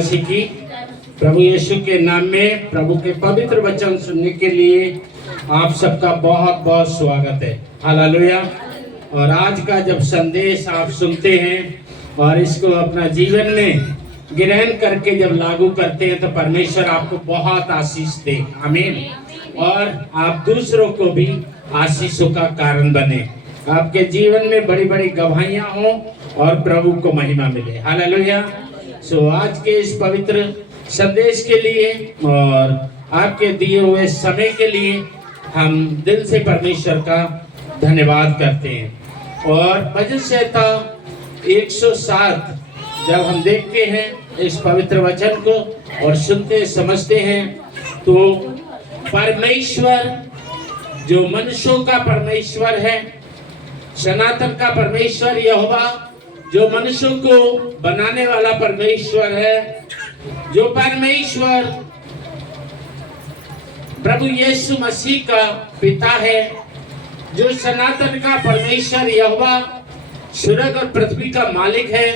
सीखी। प्रभु यीशु के नाम में प्रभु के पवित्र वचन सुनने के लिए आप सबका बहुत बहुत स्वागत है। हालेलुया। और आज का जब संदेश आप सुनते हैं और इसको अपना जीवन में ग्रहण करके जब लागू करते हैं तो परमेश्वर आपको बहुत आशीष दे। आमीन। और आप दूसरों को भी आशीषों का कारण बने, आपके जीवन में बड़ी बड़ी गवाहियां हों और प्रभु को महिमा मिले। हालेलुया। सो आज के इस पवित्र संदेश के लिए और आपके दिए हुए समय के लिए हम दिल से परमेश्वर का धन्यवाद करते हैं। और भजन संहिता 107 जब हम देखते हैं इस पवित्र वचन को और सुनते समझते हैं तो परमेश्वर जो मनुष्यों का परमेश्वर है, सनातन का परमेश्वर यहोवा जो मनुष्यों को बनाने वाला परमेश्वर है, जो परमेश्वर प्रभु यीशु मसीह का पिता है, जो सनातन का परमेश्वर यहोवा स्वर्ग और पृथ्वी का मालिक है,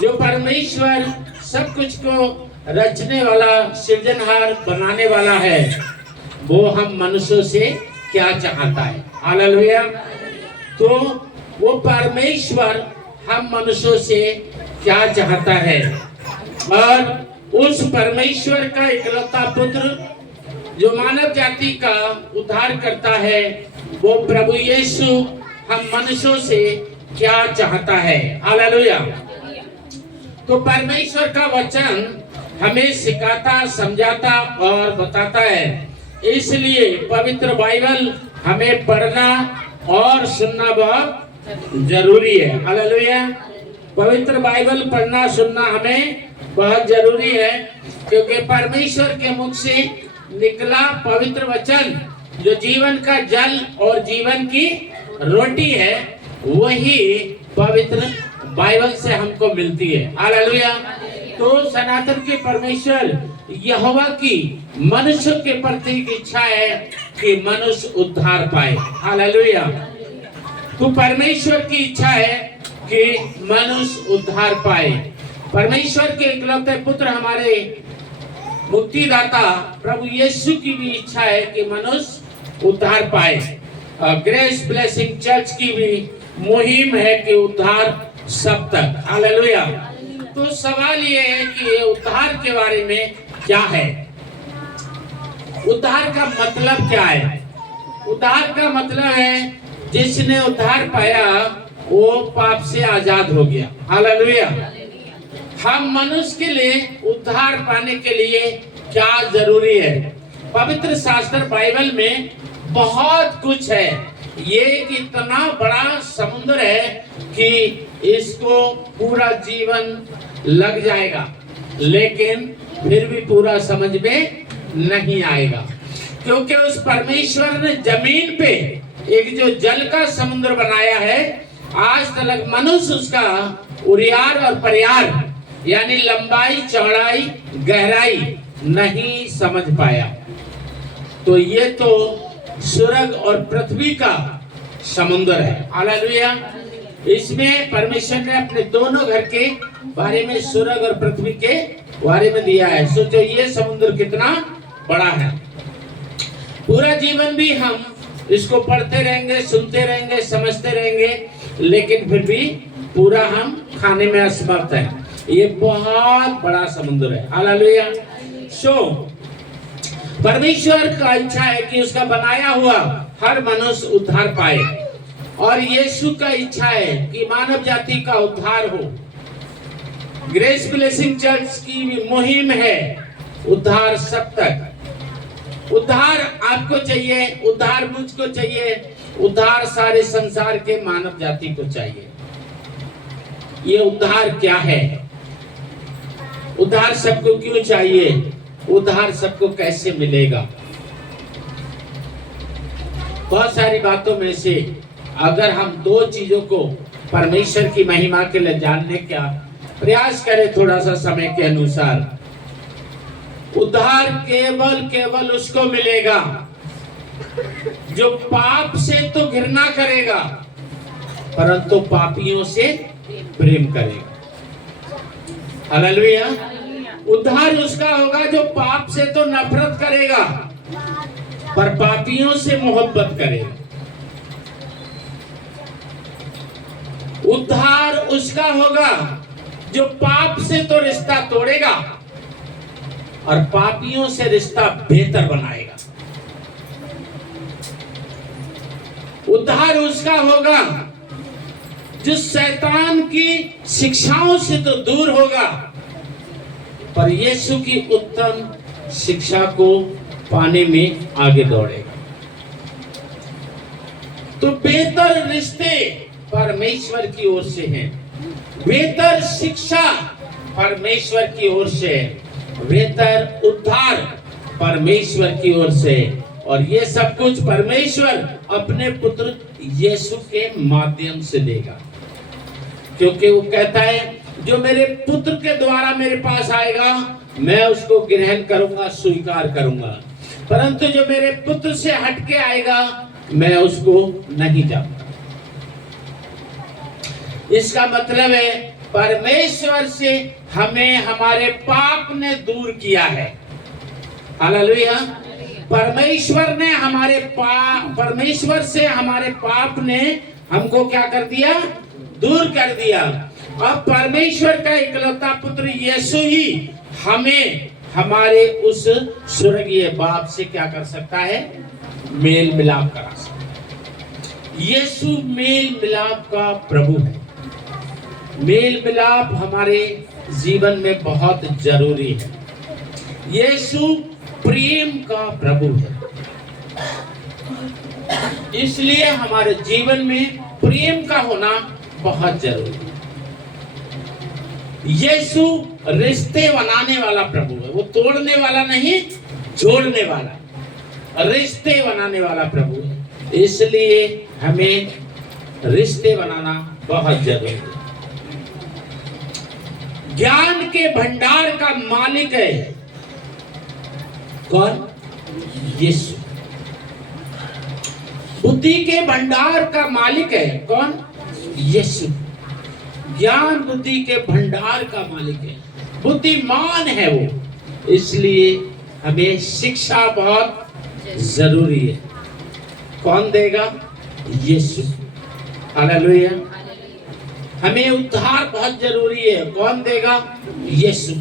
जो परमेश्वर सब कुछ को रचने वाला सृजनहार बनाने वाला है, वो हम मनुष्यों से क्या चाहता है। हालेलुया। तो वो परमेश्वर हम मनुष्यों से क्या चाहता है और उस परमेश्वर का इकलौता पुत्र जो मानव जाति का उद्धार करता है, वो प्रभु यीशु हम मनुष्यों से क्या चाहता है। हालेलुया। तो परमेश्वर का वचन हमें सिखाता, समझाता और बताता है। इसलिए पवित्र बाइबल हमें पढ़ना और सुनना बहुत जरूरी है। हालेलुया। पवित्र बाइबल पढ़ना सुनना हमें बहुत जरूरी है, क्योंकि परमेश्वर के मुख से निकला पवित्र वचन जो जीवन का जल और जीवन की रोटी है, वही पवित्र बाइबल से हमको मिलती है। हालेलुया। तो सनातन के परमेश्वर यहोवा की मनुष्य के प्रति इच्छा है कि मनुष्य उद्धार पाए। हालेलुया। तो परमेश्वर की इच्छा है कि मनुष्य उद्धार पाए। परमेश्वर के इकलौते पुत्र हमारे मुक्तिदाता प्रभु यीशु की भी इच्छा है कि मनुष्य उद्धार पाए। ग्रेस ब्लेसिंग चर्च की भी मुहिम है कि उद्धार सब तक। हालेलुया। तो सवाल ये है कि उद्धार के बारे में क्या है, उद्धार का मतलब क्या है। उद्धार का मतलब है जिसने उद्धार पाया वो पाप से आजाद हो गया। हालेलुया। हम मनुष्य के लिए उद्धार पाने के लिए क्या जरूरी है। पवित्र शास्त्र बाइबल में बहुत कुछ है। ये एक इतना बड़ा समुद्र है कि इसको पूरा जीवन लग जाएगा, लेकिन फिर भी पूरा समझ में नहीं आएगा, क्योंकि उस परमेश्वर ने जमीन पे एक जो जल का समुद्र बनाया है, आज तक मनुष्य उसका उरियार और परियार यानी लंबाई, चौड़ाई, गहराई नहीं समझ पाया। तो ये तो स्वर्ग और पृथ्वी का समुद्र है। हालेलुया। इसमें परमेश्वर ने अपने दोनों घर के बारे में, स्वर्ग और पृथ्वी के बारे में दिया है। सोचो ये समुद्र कितना बड़ा है। पूरा जीवन भी हम इसको पढ़ते रहेंगे, सुनते रहेंगे, समझते रहेंगे, लेकिन फिर भी पूरा हम खाने में असमर्थ हैं। ये बहुत बड़ा समुद्र है। हालेलुया। सो परमेश्वर का इच्छा है कि उसका बनाया हुआ हर मनुष्य उद्धार पाए, और यीशु का इच्छा है कि मानव जाति का उद्धार हो। ग्रेस ब्लेसिंग चर्च की भी मुहिम है उद्धार सब तक। उद्धार आपको चाहिए, उद्धार मुझको चाहिए, उद्धार सारे संसार के मानव जाति को चाहिए। ये उद्धार क्या है, उद्धार सबको क्यों चाहिए, उद्धार सबको कैसे मिलेगा। बहुत सारी बातों में से अगर हम दो चीजों को परमेश्वर की महिमा के लिए जानने का प्रयास करें थोड़ा सा समय के अनुसार, उद्धार केवल उसको मिलेगा जो पाप से तो घृणा करेगा परंतु पापियों से प्रेम करेगा। हालेलुया। उद्धार उसका होगा जो पाप से तो नफरत करेगा पर पापियों से मोहब्बत करेगा। उद्धार उसका होगा जो पाप से तो रिश्ता तोड़ेगा और पापियों से रिश्ता बेहतर बनाएगा। उद्धार उसका होगा जो शैतान की शिक्षाओं से तो दूर होगा पर यीशु की उत्तम शिक्षा को पाने में आगे दौड़ेगा। तो बेहतर रिश्ते परमेश्वर की ओर से हैं, बेहतर शिक्षा परमेश्वर की ओर से है, बेहतर उद्धार परमेश्वर की ओर से, और ये सब कुछ परमेश्वर अपने पुत्र यीशु के माध्यम से देगा। क्योंकि वो कहता है जो मेरे पुत्र के द्वारा मेरे पास आएगा मैं उसको ग्रहण करूंगा, स्वीकार करूंगा, परंतु जो मेरे पुत्र से हटके आएगा मैं उसको नहीं जानता। इसका मतलब है परमेश्वर से हमें हमारे पाप ने दूर किया है। हालेलुया। परमेश्वर से हमारे पाप ने हमको क्या कर दिया? दूर कर दिया। अब परमेश्वर का इकलौता पुत्र यीशु ही हमें हमारे उस स्वर्गीय बाप से क्या कर सकता है? मेल मिलाप करा सकता है। यीशु मेल मिलाप का प्रभु है। मेल मिलाप हमारे जीवन में बहुत जरूरी है। यीशु प्रेम का प्रभु है, इसलिए हमारे जीवन में प्रेम का होना बहुत जरूरी है। यीशु रिश्ते बनाने वाला प्रभु है, वो तोड़ने वाला नहीं, जोड़ने वाला, रिश्ते बनाने वाला प्रभु है। इसलिए हमें रिश्ते बनाना बहुत जरूरी है। ज्ञान के भंडार का मालिक है कौन? यीशु। बुद्धि के भंडार का मालिक है कौन? यीशु। ज्ञान बुद्धि के भंडार का मालिक है, बुद्धिमान है वो। इसलिए हमें शिक्षा बहुत जरूरी है। कौन देगा? यीशु। हालेलुया। हमें उद्धार बहुत जरूरी है। कौन देगा? यीशु।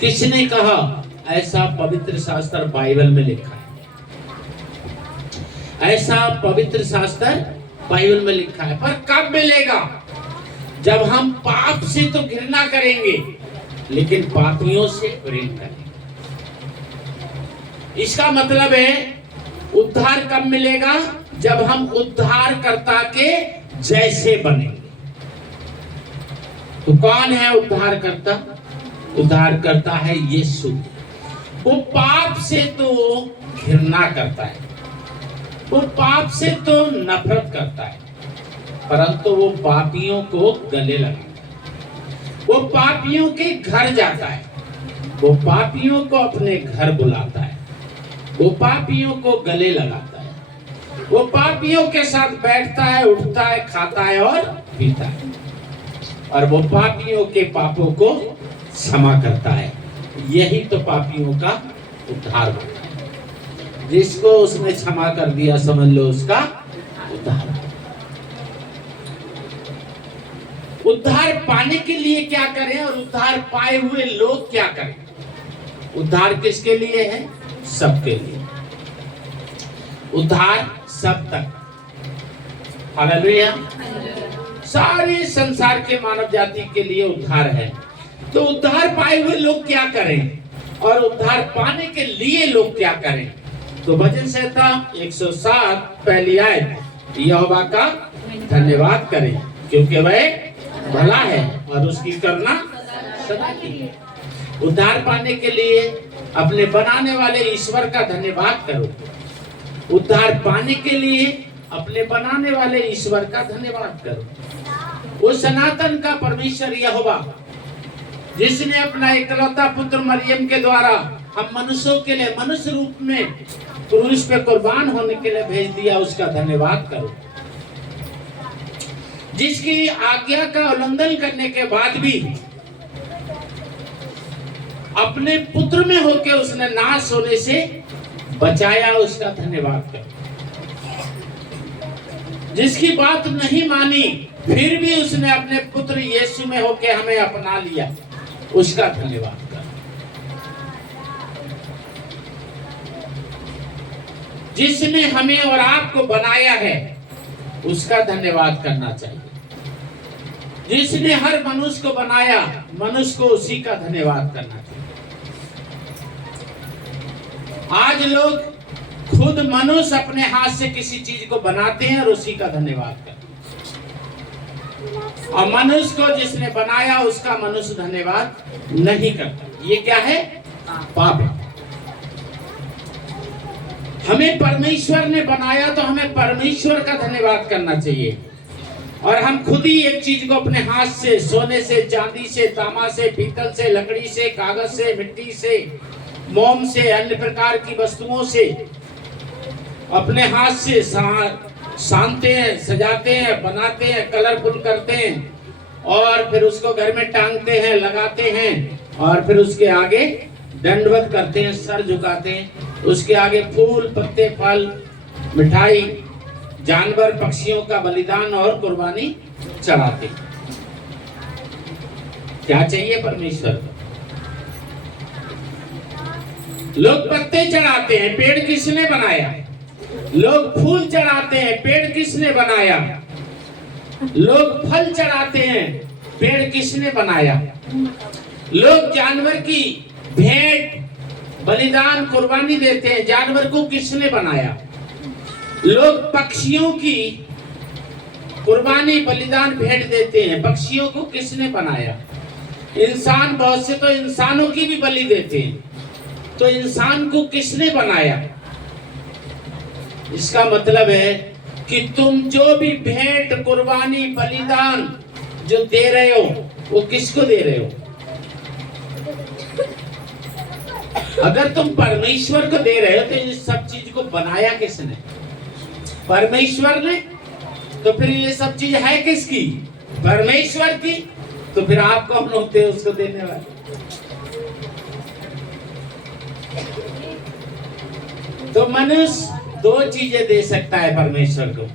किसने कहा? ऐसा पवित्र शास्त्र बाइबल में लिखा है। ऐसा पवित्र शास्त्र बाइबल में लिखा है। पर कब मिलेगा? जब हम पाप से तो घृणा करेंगे लेकिन पापियों से प्रेम करेंगे। इसका मतलब है उद्धार कब मिलेगा? जब हम उद्धारकर्ता के जैसे बनेंगे। तो कौन है उद्धारकर्ता? उद्धारकर्ता है यीशु। वो पाप से तो घृणा करता है, वो पाप से तो नफरत करता है, परंतु वो पापियों को गले लगाता है। वो पापियों के घर जाता है, वो पापियों को अपने घर बुलाता है, वो पापियों को गले लगाता है, वो पापियों के साथ बैठता है, उठता है, खाता है और पीता है, और वो पापियों के पापों को क्षमा करता है। यही तो पापियों का उद्धार होता है। जिसको उसने क्षमा कर दिया समझ लो उसका उद्धार। उद्धार पाने के लिए क्या करें और उद्धार पाए हुए लोग क्या करें? उद्धार किसके लिए है? सबके लिए। उद्धार सब तक। हालेलुया। सारे संसार के मानव जाति के लिए उद्धार है। तो उद्धार पाए हुए लोग क्या करें और उद्धार पाने के लिए लोग क्या करें? तो भजन संहिता 107 पहली आयत, यहोवा का धन्यवाद करें क्योंकि वह भला है और उसकी करुणा सदा की है। उद्धार पाने के लिए अपने बनाने वाले ईश्वर का धन्यवाद करो। उद्धार पाने के लिए अपने बनाने वाले ईश्वर का धन्यवाद करो। वो सनातन का परमेश्वर यहोवा जिसने अपना इकलौता पुत्र मरियम के द्वारा हम मनुष्यों के लिए मनुष्य रूप में क्रूस पे कुर्बान होने के लिए भेज दिया, उसका धन्यवाद करो। जिसकी आज्ञा का उल्लंघन करने के बाद भी अपने पुत्र में होकर उसने नाश होने से बचाया, उसका धन्यवाद कर। जिसकी बात नहीं मानी फिर भी उसने अपने पुत्र यीशु में होकर हमें अपना लिया, उसका धन्यवाद कर। जिसने हमें और आपको बनाया है उसका धन्यवाद करना चाहिए। जिसने हर मनुष्य को बनाया, मनुष्य को उसी का धन्यवाद करना चाहिए। आज लोग खुद मनुष्य अपने हाथ से किसी चीज को बनाते हैं और उसी का धन्यवाद करते हैं, और मनुष्य को जिसने बनाया उसका मनुष्य धन्यवाद नहीं करता। ये क्या है? पाप है। हमें परमेश्वर ने बनाया तो हमें परमेश्वर का धन्यवाद करना चाहिए, और हम खुद ही एक चीज को अपने हाथ से, सोने से, चांदी से, तांबा से, पीतल से, लकड़ी से, कागज से, मिट्टी से, मोम से, अन्य प्रकार की वस्तुओं से अपने हाथ से सानते हैं, सजाते हैं, बनाते हैं, कलरफुल करते हैं, और फिर उसको घर में टांगते हैं, लगाते हैं, और फिर उसके आगे दंडवत करते हैं, सर झुकाते हैं, उसके आगे फूल, पत्ते, फल, मिठाई, जानवर, पक्षियों का बलिदान और कुर्बानी चढ़ाते हैं। क्या चाहिए परमेश्वर को? लोग पत्ते चढ़ाते हैं, पेड़ किसने बनाया? लोग फूल चढ़ाते हैं, पेड़ किसने बनाया? लोग फल चढ़ाते हैं, पेड़ किसने बनाया? लोग जानवर की भेंट, बलिदान, कुर्बानी देते हैं, जानवर को किसने बनाया? लोग पक्षियों की कुर्बानी, बलिदान, भेंट देते हैं, पक्षियों को किसने बनाया? इंसान, बहुत से तो इंसानों की भी बलि देते हैं, तो इंसान को किसने बनाया? इसका मतलब है कि तुम जो भी भेंट, कुर्बानी, बलिदान जो दे रहे हो वो किसको दे रहे हो? अगर तुम परमेश्वर को दे रहे हो तो इस सब चीज को बनाया किसने? परमेश्वर ने। तो फिर ये सब चीज है किसकी? परमेश्वर की। तो फिर आप कौन होते हैं उसको देने वाले? तो मनुष्य दो चीजें दे सकता है परमेश्वर को,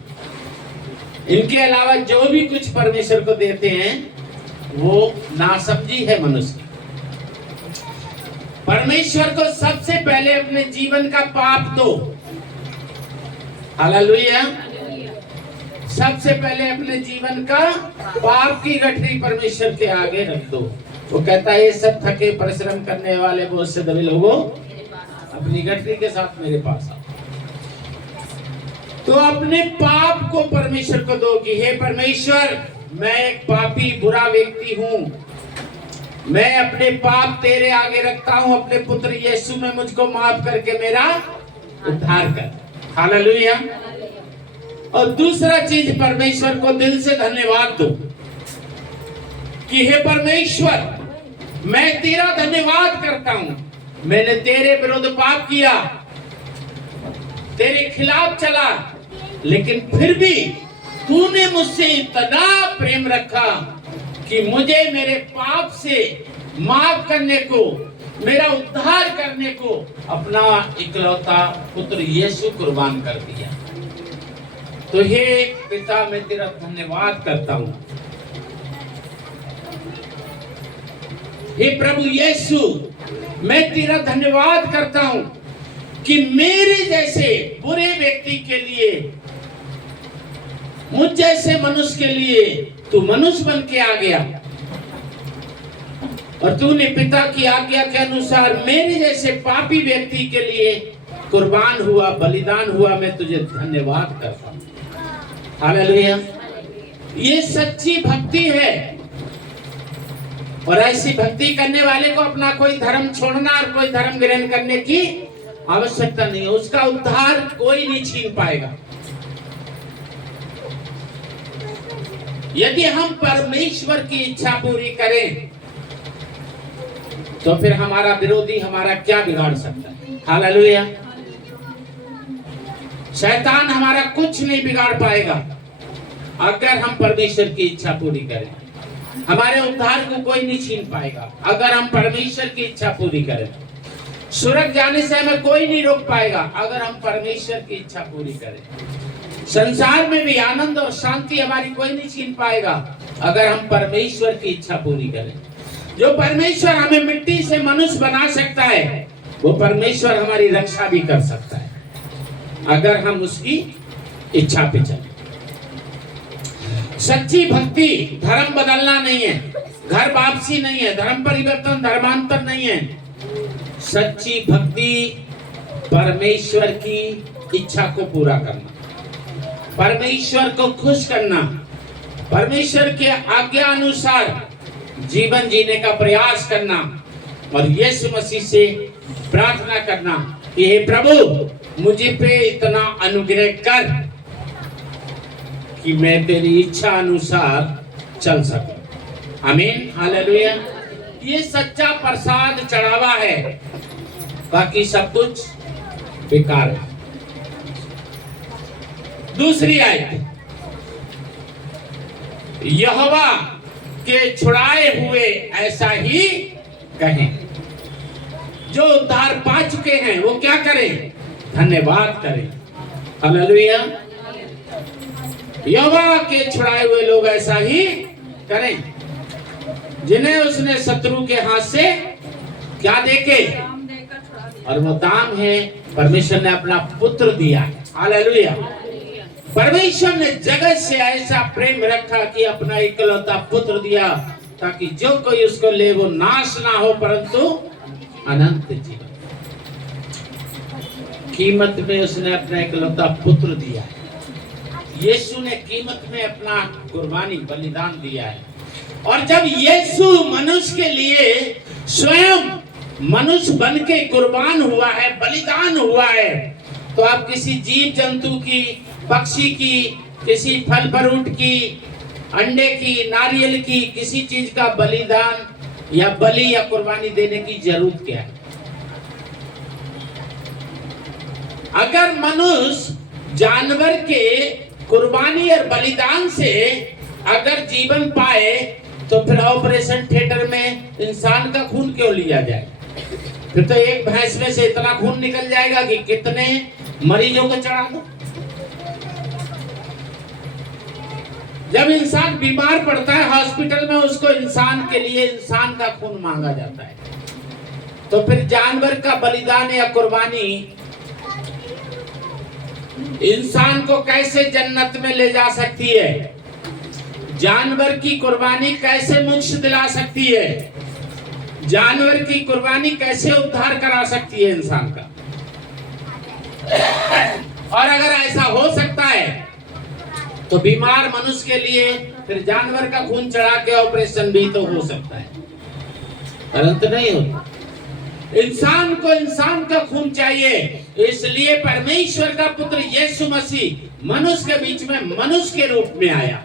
इनके अलावा जो भी कुछ परमेश्वर को देते हैं वो नासमझी है मनुष्य। परमेश्वर को सबसे पहले अपने जीवन का पाप दो। हालेलुया। सबसे पहले अपने जीवन का पाप की गठरी परमेश्वर के आगे रख दो। वो कहता है, ये सब थके परिश्रम करने वाले बहुत से दबे लोगों, अपनी गठरी के साथ मेरे पास आओ। तो अपने पाप को परमेश्वर को दो कि हे परमेश्वर, मैं एक पापी बुरा व्यक्ति हूं, मैं अपने पाप तेरे आगे रखता हूं, अपने पुत्र यीशु में मुझको माफ करके मेरा उद्धार कर। हालेलुया। और दूसरा चीज, परमेश्वर को दिल से धन्यवाद दो कि हे परमेश्वर, मैं तेरा धन्यवाद करता हूं, मैंने तेरे विरुद्ध पाप किया, तेरे खिलाफ चला, लेकिन फिर भी तूने मुझसे इतना प्रेम रखा कि मुझे मेरे पाप से माफ करने को, मेरा उद्धार करने को अपना इकलौता पुत्र यीशु कुर्बान कर दिया। तो हे पिता, मैं तेरा धन्यवाद करता हूं। हे प्रभु यीशु, मैं तेरा धन्यवाद करता हूं कि मेरे जैसे बुरे व्यक्ति के लिए, मुझ जैसे मनुष्य के लिए तू मनुष्य बन के आ गया, और तूने पिता की आज्ञा के अनुसार मेरे जैसे पापी व्यक्ति के लिए कुर्बान हुआ, बलिदान हुआ। मैं तुझे धन्यवाद करता हूं। हालेलुया। ये सच्ची भक्ति है, और ऐसी भक्ति करने वाले को अपना कोई धर्म छोड़ना और कोई धर्म ग्रहण करने की आवश्यकता नहीं है। उसका उद्धार कोई नहीं छीन पाएगा। यदि हम परमेश्वर की इच्छा पूरी करें तो फिर हमारा विरोधी हमारा क्या बिगाड़ सकता है? हालेलुया। शैतान हमारा कुछ नहीं बिगाड़ पाएगा अगर हम परमेश्वर की इच्छा पूरी करें। हमारे उद्धार को कोई नहीं छीन पाएगा अगर हम परमेश्वर की इच्छा पूरी करें। स्वर्ग जाने से हमें कोई नहीं रोक पाएगा अगर हम परमेश्वर की इच्छा पूरी करें। संसार में भी आनंद और शांति हमारी कोई नहीं छीन पाएगा अगर हम परमेश्वर की इच्छा पूरी करें। जो परमेश्वर हमें मिट्टी से मनुष्य बना सकता है, वो परमेश्वर हमारी रक्षा भी कर सकता है अगर हम उसकी इच्छा पे चलें। सच्ची भक्ति धर्म बदलना नहीं है, घर वापसी नहीं है, धर्म परिवर्तन, धर्मांतर नहीं है। सच्ची भक्ति परमेश्वर की इच्छा को पूरा करना, परमेश्वर को खुश करना, परमेश्वर के आज्ञा अनुसार जीवन जीने का प्रयास करना और यीशु मसीह से प्रार्थना करना कि हे प्रभु मुझे पे इतना अनुग्रह कर कि मैं तेरी इच्छा अनुसार चल सकूं। आमीन, हालेलुया। ये सच्चा प्रसाद चढ़ावा है, बाकी सब कुछ बेकार है। दूसरी आयत, यहोवा के छुड़ाए हुए ऐसा ही कहें। जो उद्धार पा चुके हैं वो क्या करें? धन्यवाद करें। हालेलुया। यहोवा के छुड़ाए हुए लोग ऐसा ही करें, जिन्हें उसने शत्रु के हाथ से क्या देके, और वो दाम है परमेश्वर ने अपना पुत्र दिया। हालेलुया। परमेश्वर ने जगत से ऐसा प्रेम रखा कि अपना इकलौता पुत्र दिया, ताकि जो कोई उसको ले वो नाश ना हो परंतु अनंत जीवन। कीमत में उसने अपना इकलौता पुत्र दिया है। यीशु ने कीमत में अपना कुर्बानी बलिदान दिया है। और जब यीशु मनुष्य के लिए स्वयं मनुष्य बन के कुर्बान हुआ है, बलिदान हुआ है, तो आप किसी जीव जंतु की, पक्षी की, किसी फल फ्रूट की, अंडे की, नारियल की, किसी चीज का बलिदान या बलि या कुर्बानी देने की जरूरत क्या है? अगर मनुष्य जानवर के कुर्बानी और बलिदान से अगर जीवन पाए, तो फिर ऑपरेशन थिएटर में इंसान का खून क्यों लिया जाए? फिर तो एक भैंस में से इतना खून निकल जाएगा कि कितने मरीजों को चढ़ा दो। जब इंसान बीमार पड़ता है हॉस्पिटल में, उसको इंसान के लिए इंसान का खून मांगा जाता है। तो फिर जानवर का बलिदान या कुर्बानी इंसान को कैसे जन्नत में ले जा सकती है? जानवर की कुर्बानी कैसे मोक्ष दिला सकती है? जानवर की कुर्बानी कैसे उद्धार करा सकती है इंसान का? और अगर ऐसा हो सकता है तो बीमार मनुष्य के लिए फिर जानवर का खून चढ़ा के ऑपरेशन भी तो हो सकता है, परंतु नहीं होता। इंसान को इंसान का खून चाहिए, इसलिए परमेश्वर का पुत्र यीशु मसीह मनुष्य के बीच में मनुष्य के रूप में आया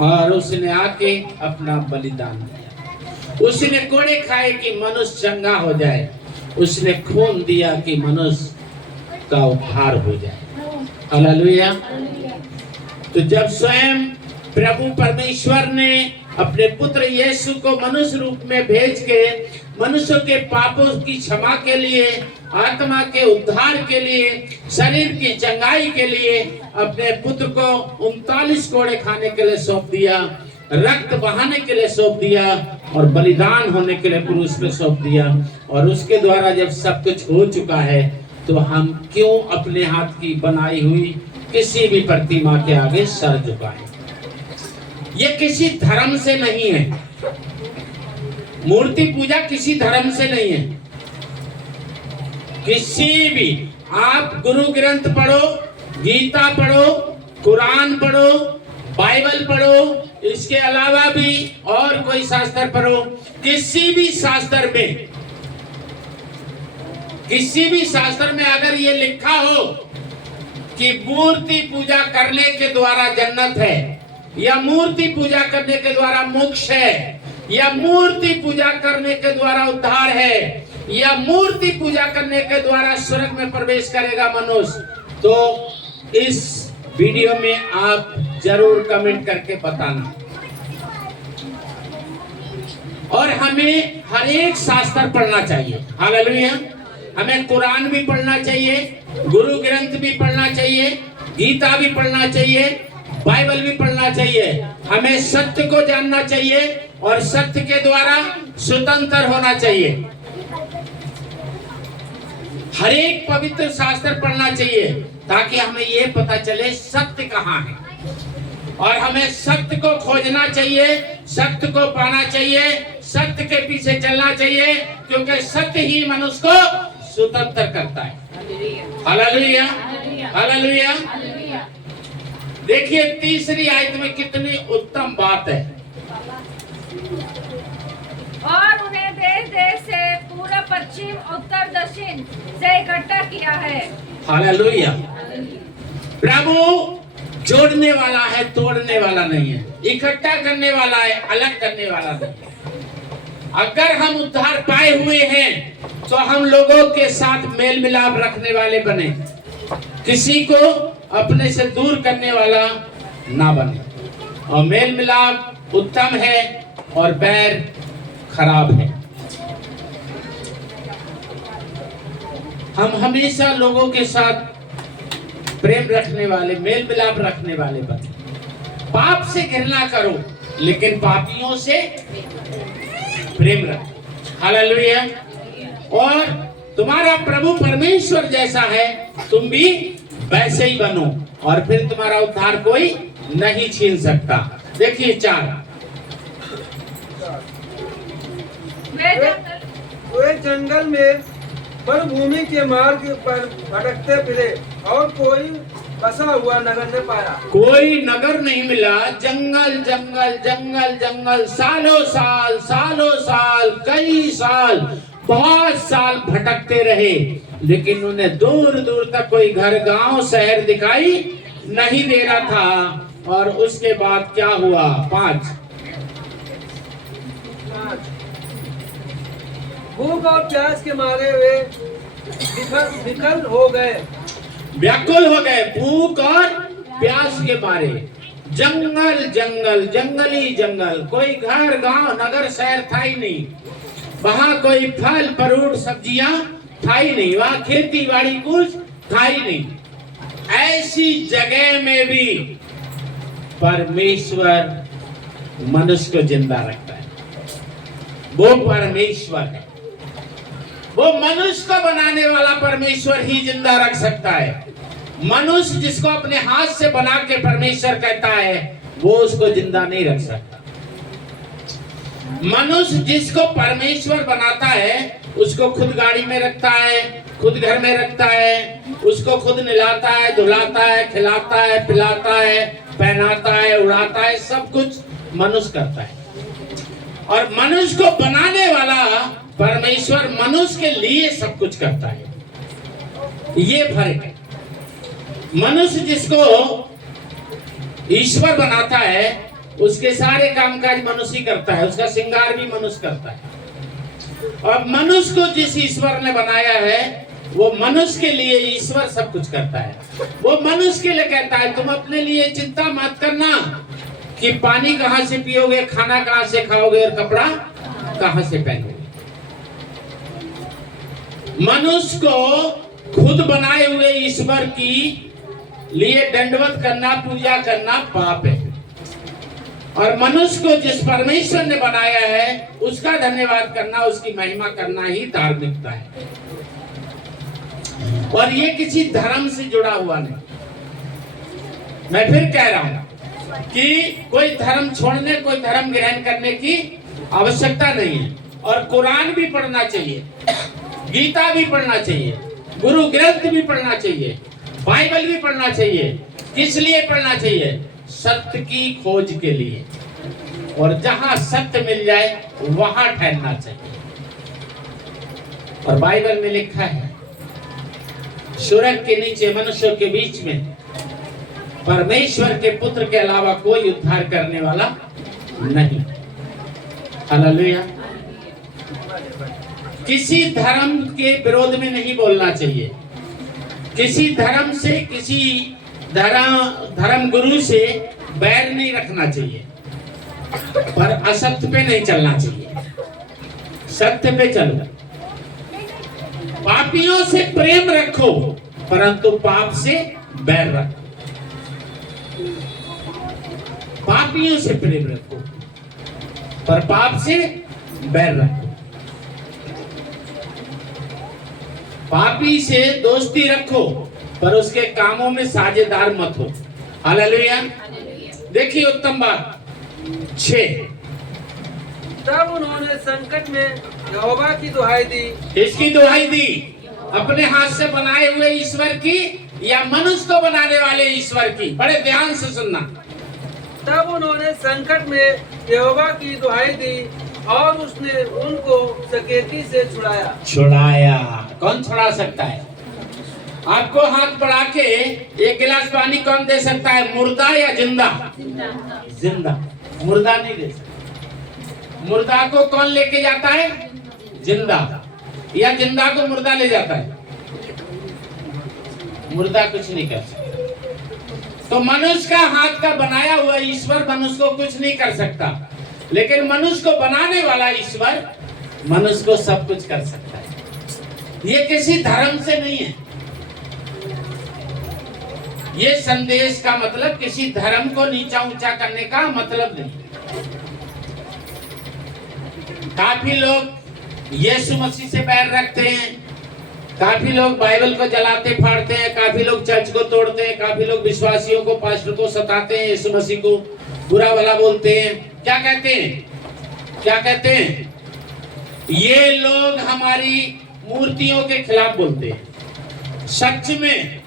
और उसने आके अपना बलिदान दिया। उसने कोड़े खाए कि मनुष्य चंगा हो जाए, उसने खून दिया कि मनुष्य का उद्धार हो जाए। हालेलुया। तो जब स्वयं प्रभु परमेश्वर ने अपने पुत्र यीशु को मनुष्य रूप में भेज के मनुष्यों के पापों की क्षमा के लिए, आत्मा के उद्धार के लिए, शरीर की चंगाई के लिए अपने पुत्र को 39 कोड़े खाने के लिए सौंप दिया, रक्त बहाने के लिए सौंप दिया और बलिदान होने के लिए क्रूस पे सौंप दिया। और उसके द्वारा जब सब कुछ हो चुका है, तो हम क्यों अपने हाथ की बनाई हुई किसी भी प्रतिमा के आगे सर झुकाएं? ये किसी धर्म से नहीं है। मूर्ति पूजा किसी धर्म से नहीं है। किसी भी, आप गुरु ग्रंथ पढ़ो, गीता पढ़ो, कुरान पढ़ो, बाइबल पढ़ो, इसके अलावा भी और कोई शास्त्र पढ़ो, किसी भी शास्त्र में अगर ये लिखा हो कि मूर्ति पूजा करने के द्वारा जन्नत है, या मूर्ति पूजा करने के द्वारा मोक्ष है, या मूर्ति पूजा करने के द्वारा उद्धार है, या मूर्ति पूजा करने के द्वारा स्वर्ग में प्रवेश करेगा मनुष्य, तो इस वीडियो में आप जरूर कमेंट करके बताना। और हमें हर एक शास्त्र पढ़ना चाहिए। हालेलुया। हमें कुरान भी पढ़ना चाहिए, गुरु ग्रंथ भी पढ़ना चाहिए, गीता भी पढ़ना चाहिए, बाइबल भी पढ़ना चाहिए। हमें सत्य को जानना चाहिए और सत्य के द्वारा स्वतंत्र होना चाहिए। हर एक पवित्र शास्त्र पढ़ना चाहिए ताकि हमें ये पता चले सत्य कहाँ है, और हमें सत्य को खोजना चाहिए, सत्य को पाना चाहिए, सत्य के पीछे चलना चाहिए, क्योंकि सत्य ही मनुष्य को स्वतंत्र करता है। Hallelujah, hallelujah. देखिए तीसरी आयत में कितनी उत्तम बात है। और उन्हें देश देश से पूर्व पश्चिम उत्तर दक्षिण से इकट्ठा किया है। हालेलुया। प्रभु जोड़ने वाला है, तोड़ने वाला नहीं है। इकट्ठा करने वाला है, अलग करने वाला नहीं है। अगर हम उद्धार पाए हुए हैं तो हम लोगों के साथ मेल मिलाप रखने वाले बने, किसी को अपने से दूर करने वाला ना बने। और मेल मिलाप उत्तम है और बैर खराब है। हम हमेशा लोगों के साथ प्रेम रखने वाले, मेल मिलाप रखने वाले बने। पाप से घृणा करो लेकिन पापियों से प्रेम रखो। हालेलुया। और तुम्हारा प्रभु परमेश्वर जैसा है तुम भी वैसे ही बनो, और फिर तुम्हारा उद्धार कोई नहीं छीन सकता। देखिए 4, वे जंगल में मरुभूमि के मार्ग पर भटकते फिरे और कोई बसा हुआ नगर न पाया। कोई नगर नहीं मिला। जंगल जंगल जंगल जंगल, सालों साल सालों साल, कई साल, बहुत साल भटकते रहे, लेकिन उन्हें दूर दूर तक कोई घर, गांव, शहर दिखाई नहीं दे रहा था। और उसके बाद क्या हुआ? 5, भूख और प्यास के मारे वे विकल हो गए, व्याकुल हो गए। भूख और प्यास के मारे जंगल जंगल, जंगली जंगल, कोई घर, गांव, नगर, शहर था ही नहीं। वहां कोई फल फ्रूट सब्जियां था ही नहीं, वहां खेती बाड़ी कुछ था ही नहीं। ऐसी जगह में भी परमेश्वर मनुष्य को जिंदा रखता है। वो परमेश्वर है, वो मनुष्य को बनाने वाला परमेश्वर ही जिंदा रख सकता है। मनुष्य जिसको अपने हाथ से बना के परमेश्वर कहता है, वो उसको जिंदा नहीं रख सकता। मनुष्य जिसको परमेश्वर बनाता है उसको खुद गाड़ी में रखता है, खुद घर में रखता है, उसको खुद नहलाता है, धुलाता है, खिलाता है, पिलाता है, पहनाता है, उड़ाता है, सब कुछ मनुष्य करता है। और मनुष्य को बनाने वाला परमेश्वर मनुष्य के लिए सब कुछ करता है। ये फर्क है। मनुष्य जिसको ईश्वर बनाता है उसके सारे कामकाज मनुष्य ही करता है, उसका श्रृंगार भी मनुष्य करता है। और मनुष्य को जिस ईश्वर ने बनाया है वो मनुष्य के लिए ईश्वर सब कुछ करता है। वो मनुष्य के लिए कहता है तुम अपने लिए चिंता मत करना कि पानी कहाँ से पियोगे, खाना कहाँ से खाओगे और कपड़ा कहाँ से पहनोगे। मनुष्य को खुद बनाए हुए ईश्वर की लिए दंडवत करना, पूजा करना पाप है। और मनुष्य को जिस परमेश्वर ने बनाया है उसका धन्यवाद करना, उसकी महिमा करना ही धार्मिकता है। और ये किसी धर्म से जुड़ा हुआ नहीं। मैं फिर कह रहा हूं कि कोई धर्म छोड़ने, कोई धर्म ग्रहण करने की आवश्यकता नहीं है। और कुरान भी पढ़ना चाहिए, गीता भी पढ़ना चाहिए, गुरु ग्रंथ भी पढ़ना चाहिए, बाइबल भी पढ़ना चाहिए। किस लिए पढ़ना चाहिए? सत्य की खोज के लिए। और जहां सत्य मिल जाए वहां ठहरना चाहिए। और बाइबल में लिखा है सूरज के नीचे मनुष्यों के बीच में परमेश्वर के पुत्र के अलावा कोई उद्धार करने वाला नहीं। हालेलुया। किसी धर्म के विरोध में नहीं बोलना चाहिए, किसी धर्म से, किसी धर्म गुरु से बैर नहीं रखना चाहिए, पर असत्य पे नहीं चलना चाहिए। सत्य पे चलो, पापियों से प्रेम रखो परंतु पाप से बैर रखो। पापियों से प्रेम रखो पर पाप से बैर रखो। पापी से दोस्ती रखो पर उसके कामों में साझेदार मत हो। हालेलुया। देखिए उत्तम बात 6। तब उन्होंने संकट में यहोवा की दुहाई दी। इसकी दुहाई दी अपने हाथ से बनाए हुए ईश्वर की या मनुष्य को बनाने वाले ईश्वर की? बड़े ध्यान से सुनना। तब उन्होंने संकट में यहोवा की दुहाई दी और उसने उनको सकेती से छुड़ाया। कौन छुड़ा सकता है? आपको हाथ बढ़ा के एक गिलास पानी कौन दे सकता है? मुर्दा या जिंदा? जिंदा। मुर्दा नहीं दे सकता। मुर्दा को कौन लेके जाता है? जिंदा। या जिंदा को मुर्दा ले जाता है? मुर्दा कुछ नहीं कर सकता। तो मनुष्य का हाथ का बनाया हुआ ईश्वर मनुष्य को कुछ नहीं कर सकता, लेकिन मनुष्य को बनाने वाला ईश्वर मनुष्य को सब कुछ कर सकता है। ये किसी धर्म से नहीं है। ये संदेश का मतलब किसी धर्म को नीचा ऊंचा करने का मतलब नहीं। काफी लोग यीशु मसीह से बैर रखते हैं, काफी लोग बाइबल को जलाते फाड़ते हैं, काफी लोग चर्च को तोड़ते हैं, काफी लोग विश्वासियों को, पास्टर को सताते हैं, यीशु मसीह को बुरा भला बोलते हैं। क्या कहते हैं? क्या कहते हैं? ये लोग हमारी मूर्तियों के खिलाफ बोलते हैं। सच में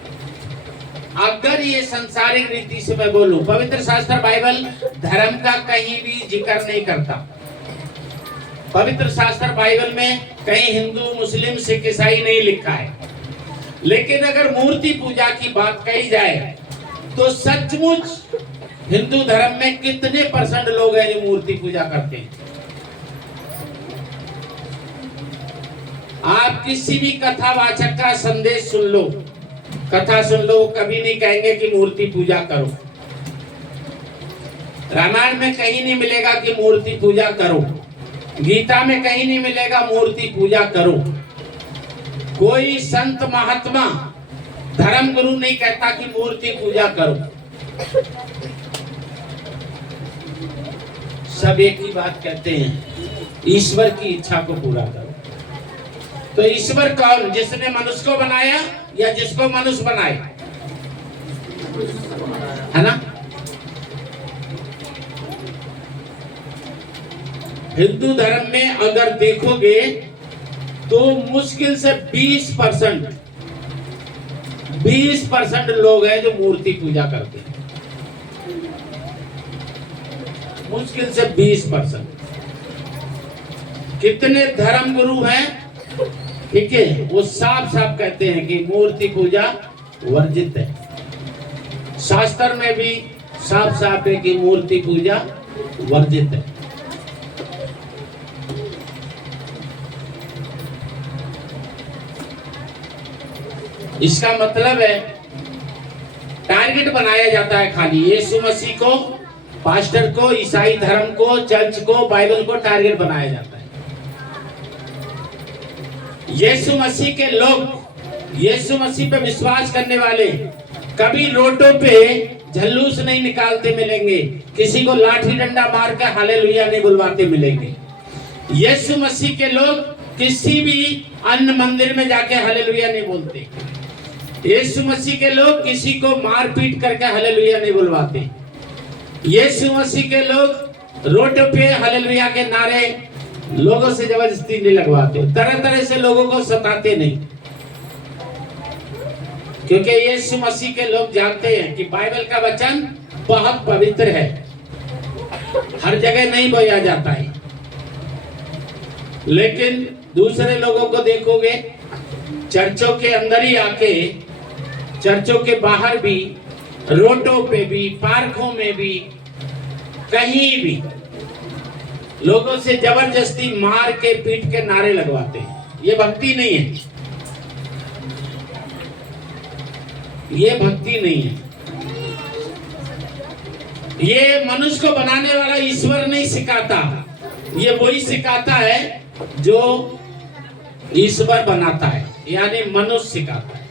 अगर ये संसारिक रीति से मैं बोलूं, पवित्र शास्त्र बाइबल धर्म का कहीं भी जिक्र नहीं करता। पवित्र शास्त्र बाइबल में कहीं हिंदू, मुस्लिम, सिख, ईसाई नहीं लिखा है। लेकिन अगर मूर्ति पूजा की बात कही जाए तो सचमुच हिंदू धर्म में कितने % लोग हैं जो मूर्ति पूजा करते हैं? आप किसी भी कथावाचक का संदेश सुन लो, कथा सुन लो, कभी नहीं कहेंगे कि मूर्ति पूजा करो। रामायण में कहीं नहीं मिलेगा कि मूर्ति पूजा करो। गीता में कहीं नहीं मिलेगा मूर्ति पूजा करो। कोई संत महात्मा धर्म गुरु नहीं कहता कि मूर्ति पूजा करो। सब एक ही बात कहते हैं, ईश्वर की इच्छा को पूरा करो। तो ईश्वर कौन? जिसने मनुष्य को बनाया या जिसको मनुष्य बनाए? है ना? हिंदू धर्म में अगर देखोगे तो मुश्किल से 20% लोग हैं जो मूर्ति पूजा करते हैं। मुश्किल से 20%। कितने धर्म गुरु हैं, ठीक है, वो साफ साफ कहते हैं कि मूर्ति पूजा वर्जित है। शास्त्र में भी साफ साफ है कि मूर्ति पूजा वर्जित है। इसका मतलब है टारगेट बनाया जाता है खाली यीशु मसीह को, पास्टर को, ईसाई धर्म को, चर्च को, बाइबल को टारगेट बनाया जाता है। यीशु मसीह के लोग, यीशु मसीह पे विश्वास करने वाले कभी रोडों पे झल्लूस नहीं निकालते मिलेंगे, किसी को लाठी डंडा मार के हालेलुया नहीं बुलवाते मिलेंगे। यीशु मसीह के लोग किसी भी अन्य मंदिर में जाके हालेलुया नहीं बोलते। यीशु मसीह के लोग किसी को मारपीट करके हालेलुया नहीं बुलवाते। यीशु मसीह के लोग रोड पे हालेलुया के नारे लोगों से जबरदस्ती नहीं लगवाते, तरह तरह से लोगों को सताते नहीं, क्योंकि यीशु मसीह के लोग जानते हैं कि बाइबल का वचन बहुत पवित्र है, हर जगह नहीं बोया जाता है। लेकिन दूसरे लोगों को देखोगे चर्चों के अंदर ही आके, चर्चों के बाहर भी, रोडों पे भी, पार्कों में भी, कहीं भी लोगों से जबरदस्ती मार के पीट के नारे लगवाते हैं। ये भक्ति नहीं है, ये भक्ति नहीं है। ये मनुष्य को बनाने वाला ईश्वर नहीं सिखाता, ये वही सिखाता है जो ईश्वर बनाता है, यानी मनुष्य सिखाता है।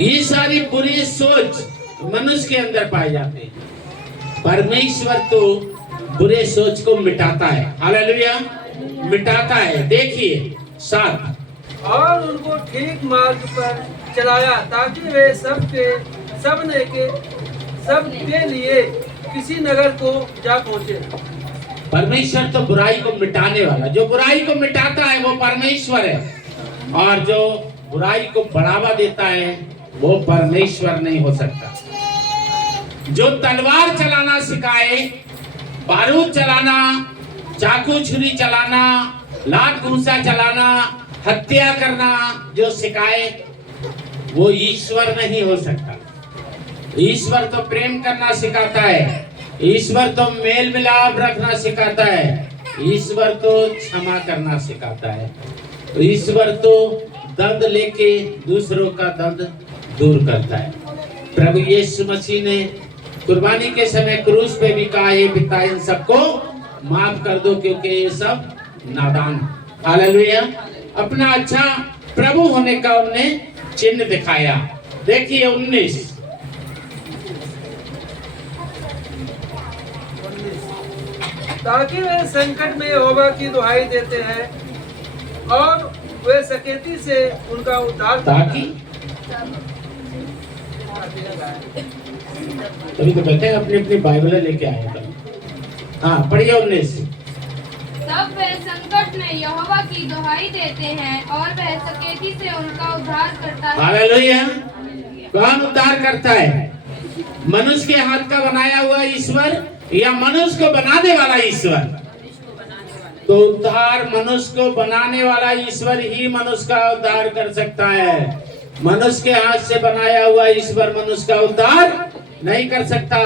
ये सारी बुरी सोच मनुष्य के अंदर पाए जाते हैं। परमेश्वर तो बुरे सोच को मिटाता है, हालेलुया, मिटाता है। देखिए 7, और उनको ठीक मार्ग पर चलाया ताकि वे सबके लिए किसी नगर को जा पहुँचे। परमेश्वर तो बुराई को मिटाने वाला, जो बुराई को मिटाता है वो परमेश्वर है, और जो बुराई को बढ़ावा देता है वो परमेश्वर नहीं हो सकता। जो तलवार चलाना सिखाए, बारूद चलाना, चाकू छुरी चलाना, लात घूंसा चलाना, हत्या करना जो सिखाए वो ईश्वर नहीं हो सकता। ईश्वर तो प्रेम करना सिखाता है, ईश्वर तो मेल मिलाप रखना सिखाता है, ईश्वर तो क्षमा करना सिखाता है, ईश्वर तो दर्द लेके दूसरों का दर्द दूर करता है। प्रभु यीशु मसीह ने कुर्बानी के समय क्रूस पे भी कहा, ये पिता इन सबको माफ कर दो क्योंकि ये सब नादान। हालेलुया। अपना अच्छा प्रभु होने का उन्होंने चिन्ह दिखाया। देखिए 19, ताकि वे संकट में यहोवा की दुहाई देते हैं और वे सकेती से उनका उद्धार। ताकि तभी तो कहते हैं अपनी अपनी बाइबल लेके आए थे। हाँ पढ़िए 19। तब वे संकट में यहोवा की दुहाई देते हैं और वह सकेती से उनका उद्धार करता है। हालेलुया। कौन उद्धार करता है? मनुष्य के हाथ का बनाया हुआ ईश्वर या मनुष्य को बनाने वाला ईश्वर? तो उद्धार मनुष्य को बनाने वाला ईश्वर ही मनुष्य का उद्धार कर सकता है। मनुष्य के हाथ से बनाया हुआ ईश्वर मनुष्य का उद्धार नहीं कर सकता।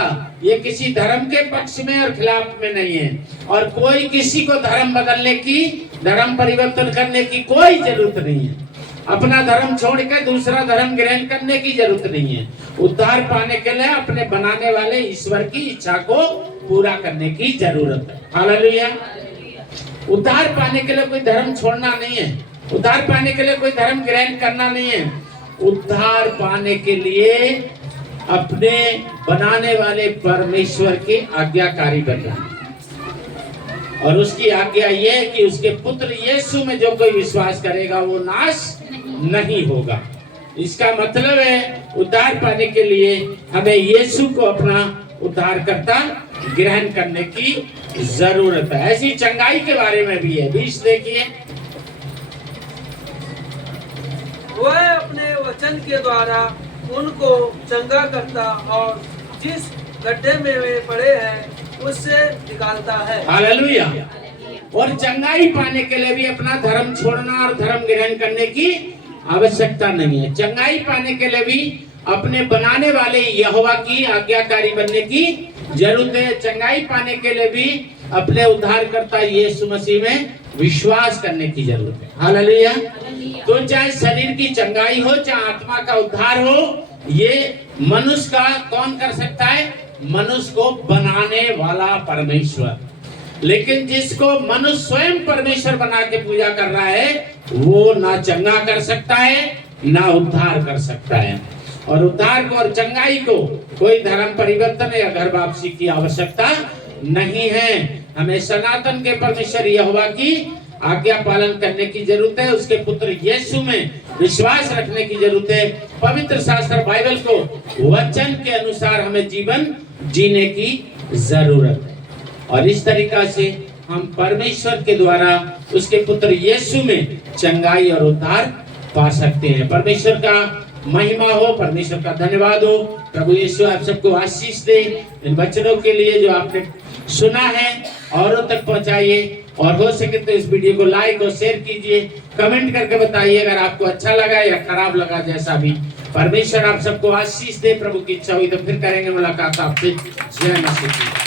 ये किसी धर्म के पक्ष में और खिलाफ में नहीं है, और कोई किसी को धर्म बदलने की, धर्म परिवर्तन करने की कोई जरूरत नहीं है। अपना धर्म छोड़कर दूसरा धर्म ग्रहण करने की जरूरत नहीं है। उद्धार पाने के लिए अपने बनाने वाले ईश्वर की इच्छा को पूरा करने की जरूरत है। हालेलुया। उद्धार पाने के लिए कोई धर्म छोड़ना नहीं है, उद्धार पाने के लिए कोई धर्म ग्रहण करना नहीं है। उद्धार पाने के लिए अपने बनाने वाले परमेश्वर के आज्ञाकारी बनना, और उसकी आज्ञा यह है कि उसके पुत्र यीशु में जो कोई विश्वास करेगा वो नाश नहीं होगा। इसका मतलब है उद्धार पाने के लिए हमें यीशु को अपना उद्धारकर्ता ग्रहण करने की जरूरत है। ऐसी चंगाई के बारे में भी है। 20 देखिए, वह अपने वचन के द्वारा उनको चंगा करता और जिस गड्ढे में वे पड़े हैं उससे निकालता है। हालेलुया। और चंगाई पाने के लिए भी अपना धर्म छोड़ना और धर्म ग्रहण करने की आवश्यकता नहीं है। चंगाई पाने के लिए भी अपने बनाने वाले यहोवा की आज्ञाकारी बनने की जरूरत है। चंगाई पाने के लिए भी अपने उद्धारकर्ता यीशु मसीह में विश्वास करने की जरूरत है। हालेलुया। तो चाहे शरीर की चंगाई हो, चाहे आत्मा का उद्धार हो, ये मनुष्य का कौन कर सकता है? मनुष्य को बनाने वाला परमेश्वर। लेकिन जिसको मनुष्य स्वयं परमेश्वर बना के पूजा कर रहा है वो ना चंगा कर सकता है ना उद्धार कर सकता है। और उद्धार को और चंगाई को कोई धर्म परिवर्तन या घर वापसी की आवश्यकता नहीं है। हमें सनातन के परमेश्वर यहोवा की आज्ञा पालन करने की जरूरत है। उसके पुत्र यीशु में विश्वास रखने की जरूरत है। पवित्र शास्त्र बाइबल को वचन के अनुसार हमें जीवन जीने की जरूरत है, और इस तरीका से हम परमेश्वर के द्वारा उसके पुत्र यीशु में चंगाई और उद्धार पा सकते हैं। परमेश्वर का महिमा हो, परमेश्वर का धन्यवाद हो। प्रभु यीशु आप सबको आशीष दे। इन वचनों के लिए जो आपने सुना है औरों तक पहुंचाइए, और हो सके तो इस वीडियो को लाइक और शेयर कीजिए। कमेंट करके बताइए अगर आपको अच्छा लगा या खराब लगा, जैसा भी। परमेश्वर आप सबको आशीष दे। प्रभु की इच्छा हुई तो फिर करेंगे मुलाकात आपसे। जय मसीह।